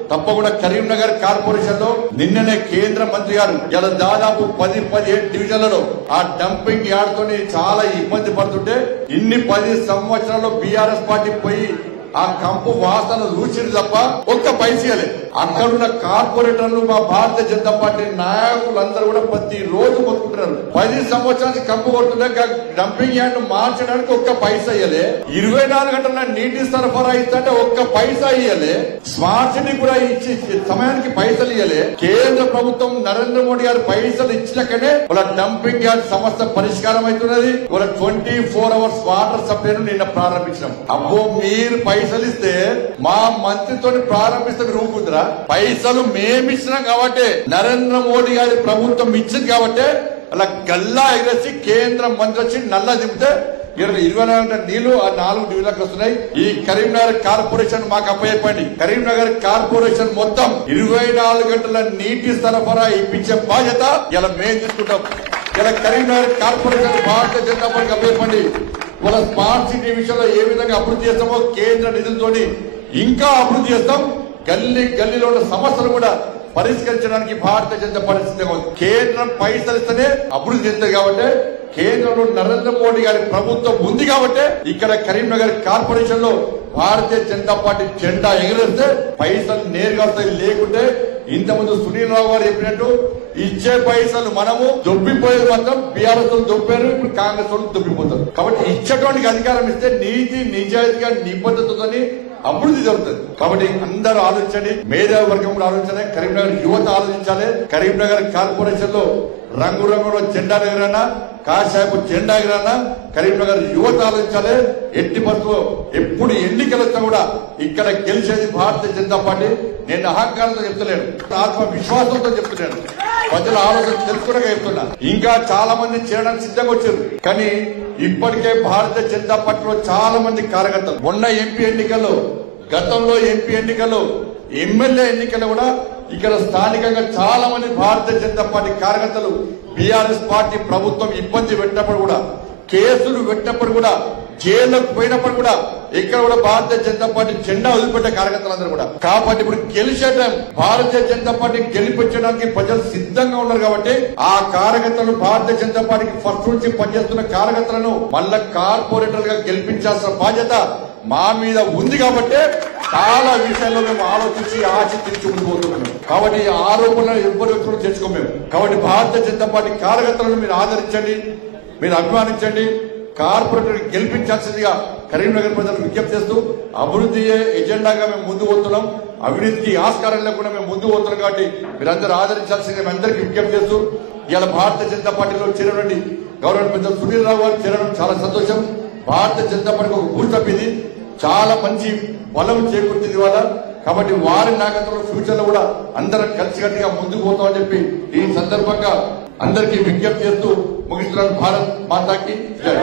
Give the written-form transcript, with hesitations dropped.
తప్పకుండా కరీంనగర్ కార్పొరేషన్ లో నిన్ననే కేంద్ర మంత్రి గారు ఇలా దాదాపు 10-17 డివిజన్లలో ఆ డంపింగ్ యార్డ్ తోని చాలా ఇబ్బంది పడుతుంటే ఇన్ని 10 సంవత్సరాల్లో బీఆర్ఎస్ పార్టీ పోయి ఆ కంపు వాసన రూచిని తప్ప ఒక్క పైసలే అక్కడున్న కార్పొరేటర్లు మా భారతీయ జనతా పార్టీ నాయకులందరూ కూడా ప్రతి రోజు కొట్టుకుంటున్నారు. 10 సంవత్సరానికి కంపు కొడుతుంటే డంపింగ్ యార్డ్ మార్చడానికి ఒక్క పైసా ఇయ్యలే. 24 గంటల నీటి సరఫరా ఇస్తుంటే ఒక్క పైసా ఇయ్యలే. స్మార్ట్ సిటీ కూడా ఇచ్చి సమయానికి పైసలు ఇయ్యలే. కేంద్ర ప్రభుత్వం నరేంద్ర మోడీ గారు పైసలు ఇచ్చినాకనే వాళ్ళ డంపింగ్ యార్డ్ సమస్య పరిష్కారం అవుతున్నది. వాళ్ళ 24 అవర్స్ వాటర్ సప్లైను నిన్న ప్రారంభించాం. అబ్బో మీరు పైసలు ఇస్తే మా మంత్రితో ప్రారంభిస్తే రూపుందిరా. పైసలు మేమిచ్చినాం కాబట్టి నరేంద్ర మోడీ గారి ప్రభుత్వం ఇచ్చింది కాబట్టి అలా గల్లా ఎగరేసి కేంద్ర మంత్రి వచ్చి నల్ల దింపితే 24 గంటల నీళ్లు ఆ 4 డివిజన్లకు వస్తున్నాయి. ఈ కరీంనగర్ కార్పొరేషన్ మాకు అప్పచెప్పండి. కరీంనగర్ కార్పొరేషన్ మొత్తం 24 గంటల నీటి సరఫరా ఇప్పించే బాధ్యత ఇలా మేము తీసుకుంటాం. ఇలా కరీంనగర్ కార్పొరేషన్ భారతీయ జనతా పార్టీకి అప్పచెప్పండి. వాళ్ళ స్మార్ట్ సిటీ విషయంలో ఏ విధంగా అభివృద్ధి చేస్తామో కేంద్ర నిధులతోని ఇంకా అభివృద్ధి చేస్తాం. గల్లీ గల్లీలో ఉన్న సమస్యలు కూడా పరిష్కరించడానికి భారతీయ జనతా పార్టీ సిద్ధంగా ఉంది. కేంద్రం పైసలు ఇస్తేనే అభివృద్ధి చెందుతుంది కాబట్టి కేంద్రంలో నరేంద్ర మోడీ గారి ప్రభుత్వం ఉంది కాబట్టి ఇక్కడ కరీంనగర్ కార్పొరేషన్ లో భారతీయ జనతా పార్టీ జెండా ఎగరేస్తే పైసలు నేరుగా వస్తాయి. లేకుంటే ఇంతకుముందు సునీల్ రావు గారు చెప్పినట్టు ఇచ్చే పైసలు మనము దొబ్బిపోయేది మాత్రం బీఆర్ఎస్ దొబ్బారు, ఇప్పుడు కాంగ్రెస్ వాళ్ళు దొబ్బిపోతారు. కాబట్టి ఇచ్చేటువంటి అధికారం ఇస్తే నీతి నిజాయితీగా నిబద్ధతతోని అభివృద్ధి జరుగుతుంది. కాబట్టి అందరూ ఆలోచించండి, మేధావి వర్గం కూడా ఆలోచించాలి, కరీంనగర్ యువత ఆలోచించాలి. కరీంనగర్ కార్పొరేషన్ లో రంగురంగుల జెండా ఎగరన్నా కాషాయపు జెండా ఎగరన్నా కరీంనగర్ యువత ఆలోచించాలి. ఎట్టి పరిస్థితుల్లో ఎప్పుడు ఎన్నికలు వచ్చినా కూడా ఇక్కడ గెలిచేది భారతీయ జనతా పార్టీ. నేను అహంకారంతో చెప్తలేను, ఆత్మవిశ్వాసంతో చెప్తున్నాను. ప్రజల ఆలోచన తెలుసుకోవడానికి చెప్తున్నా. ఇంకా చాలా మంది చేయడానికి సిద్ధంగా వచ్చారు. కానీ ఇప్పటికే భారతీయ జనతా పార్టీలో చాలా మంది కార్యకర్తలు మొన్న ఎంపీ ఎన్నికల్లో, గతంలో ఎంపీ ఎన్నికల్లో, ఎమ్మెల్యే ఎన్నికల్లో కూడా ఇక్కడ స్థానికంగా చాలా మంది భారతీయ జనతా పార్టీ కార్యకర్తలు బీఆర్ఎస్ పార్టీ ప్రభుత్వం ఇబ్బంది పెట్టినప్పుడు కూడా, కేసులు పెట్టినప్పుడు కూడా, జైలుకు పోయినప్పుడు కూడా ఇక్కడ కూడా భారతీయ జనతా పార్టీ జెండా వదిలిపెట్టే కార్యకర్తలందరూ కూడా. కాబట్టి ఇప్పుడు గెలిచే టైం భారతీయ జనతా పార్టీ గెలిపించడానికి ప్రజలు సిద్ధంగా ఉన్నారు. కాబట్టి ఆ కార్యకర్తలను భారతీయ జనతా పార్టీకి ఫస్ట్ నుంచి పనిచేస్తున్న కార్యకర్తలను మళ్ళా కార్పొరేటర్ గా గెలిపించాల్సిన బాధ్యత మా మీద ఉంది. కాబట్టి చాలా విషయాల్లో మేము ఆలోచించి ఆచితూచి ఉండిపోతున్నాం. కాబట్టి ఈ ఆరోపణలు ఎవ్వరు వ్యక్తులు తెచ్చుకోం మేము. కాబట్టి భారతీయ జనతా పార్టీ కార్యకర్తలను మీరు ఆదరించండి, మీరు అభిమానించండి. కార్పొరేటర్ గెలిపించాల్సిందిగా కరీంనగర్ ప్రజలకు విజ్ఞప్తి చేస్తూ అభివృద్ధి ఎజెండాగా మేము ముందు పోతున్నాం. అవినీతికి ఆస్కారం లేకుండా మేము ముందు పోతున్నాం. కాబట్టి మీరందరూ ఆదరించాల్సిందిగా మేము అందరికీ విజ్ఞప్తి చేస్తూ ఇవాళ భారతీయ జనతా పార్టీలో చేరనండి గౌరవ పెద్దలు సునీల్ రావు గారు చేరడం చాలా సంతోషం. భారతీయ జనతా పార్టీకి ఒక భూతప్ ఇది, చాలా మంచి బలం చేకూర్చింది ఇవాళ. కాబట్టి వారి నాయకత్వంలో ఫ్యూచర్ లో కూడా అందరం కలిసికట్టుగా ముందుకు పోతామని చెప్పి ఈ సందర్భంగా అందరికీ విజ్ఞప్తి చేస్తూ ముగిస్తున్నాను. భారత్ మాతాకి జై.